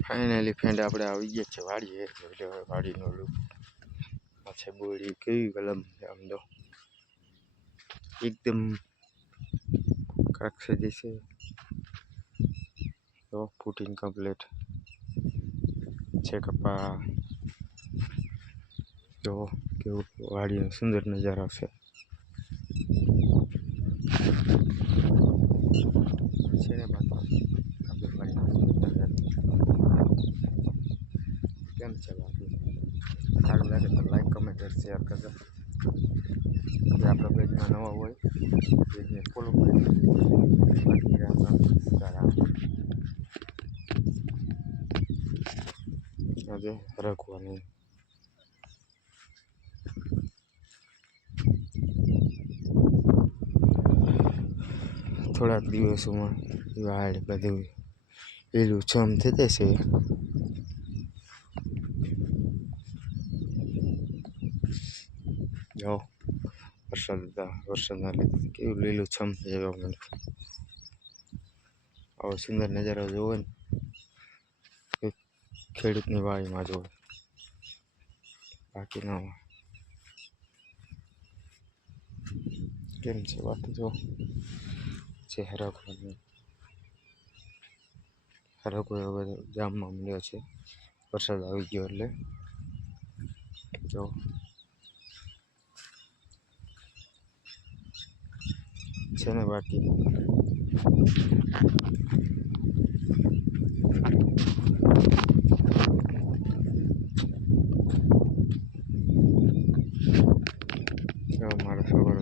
finally friend આપણે આવી ગયા છે વાડીએ એટલે હવે વાડીનો લુક છે બોડી કેવી કલમ છે આમ તો एकदम कड़क से जैसे तो पुटिंग कंप्लीट कपा जो वाड़ी सुंदर नजारा से केम छे बाकी सारू लगे तो लाइक कमेंट और शेयर करजो आपड़ा पेज में नवा हो पेज ने फॉलो कर अजे रखवानी थोड़ा दिवसों में वाड़ बधु लीलू छम थे जैसे जो वरसाद केवू लीलू छम थे और सुंदर नजारा जो खेडूतनी वाड़ी में जो बाकी ना केम छे बात जो हरको जाम में मिलो है वरसाद आई गयो एटले जो छे ने बाकी मारा सवार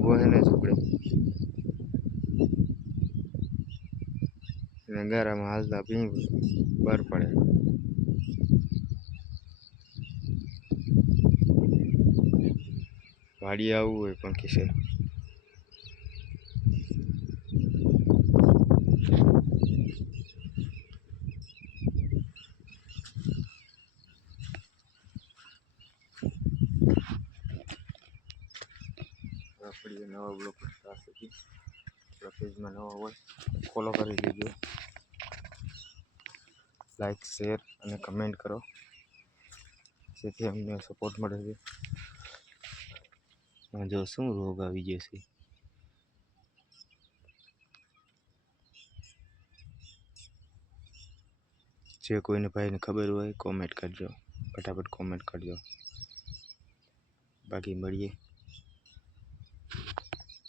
वो है ना झोपड़े नगारा में हालता पी बर पड़े वाड़ी आवू है पण किसे नवा ब्लॉग पेज में नवा हो फॉलो कर लीजिए लाइक शेयर और कमेंट करो जेथी अમને सपोर्ट મળે છે जो શું રોગ આવી જશે જે કોઈને ભાઈને ખબર હોય કોમેન્ટ કરજો फटाफट कॉमेंट करजो बाकी મળીએ